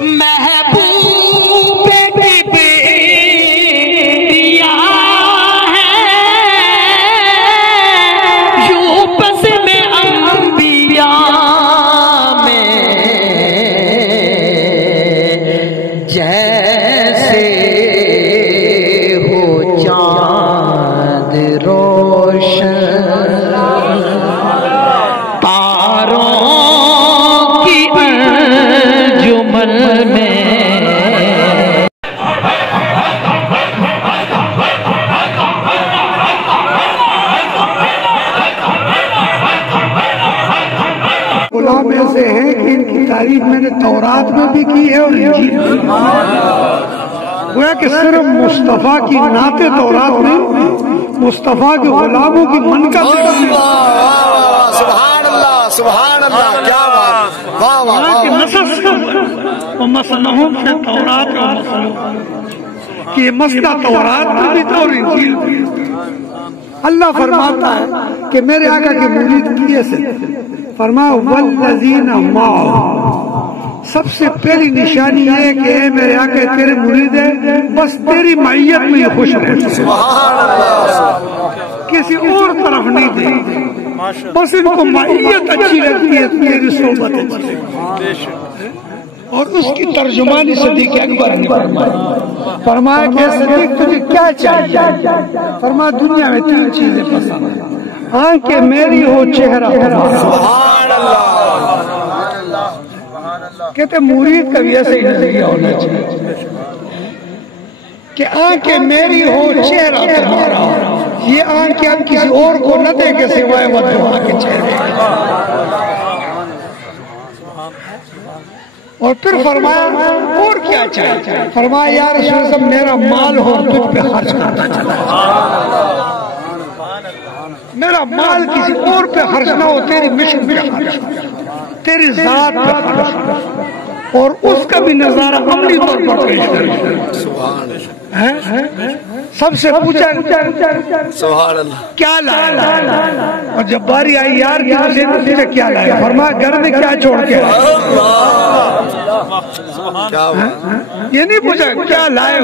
محبوب کی بیٹیاں ہیں یوں پس میں انبیاء میں جیسے ہو چاند روشن غلام ایسے ہیں کہ ان کی تعریف میں نے تورات میں بھی کی ہے اور انجیل میں گویا کہ صرف مصطفیٰ کی نعت تورات میں مصطفیٰ کے غلاموں کی منقبت سبحان اللہ سبحان اللہ کیا بات واہ واہ وَمَثَلَهُمْ فِي التَّوْرَاةِ وَمَثَلُهُمْ کہ یہ مسئلہ تورات میں بھی تھا اور انجیل میں بھی تھا۔ اللہ فرماتا ہے کہ میرے آقا کے مرید کیسے فرمایا وَالَّذِينَ مَعَهُ سب سے پہلی نشانی یہ ہے کہ اے میرے آقا تیرے مرید ہے بس تیری معیت میں یہ خوش رہے کسی اور طرف نہیں دے بس ان کو معیت اچھی لگتی ہے تیری صحبت اچھی اور اس کی ترجمانی صدیق اکبر نے فرمایا کہ صدیق تجھے کیا چاہیے فرمایا دنیا میں 3 چیزیں پسند ہیں آنکھیں میری ہو چہرہ سبحان اللہ کہتے مرید کا بھی ایسا ہی نظریہ ہونا چاہیے کہ آنکھیں میری ہو چہرہ تمہارا یہ آنکھیں اب کسی اور کو نہ دے کے سوائے بددعا کے چہرے اور پھر فرمایا اور کیا چاہیے فرمایا یا رسول اللہ میرا مال ہو تجھ پہ خرچ کرتا چلا میرا مال کسی اور پہ خرچ نہ ہو تیری مشن پہ خرچ تیری ذات پہ خرچ اور اس کا بھی نظارہ عملی طور پر پیش کرے سب سے پوچھا سبحان اللہ کیا لایا اور جب باری آئی یار کی وجہ سے پوچھا کیا لایا فرمایا گھر میں کیا چھوڑ کے یہ نہیں پوچھا کیا لائے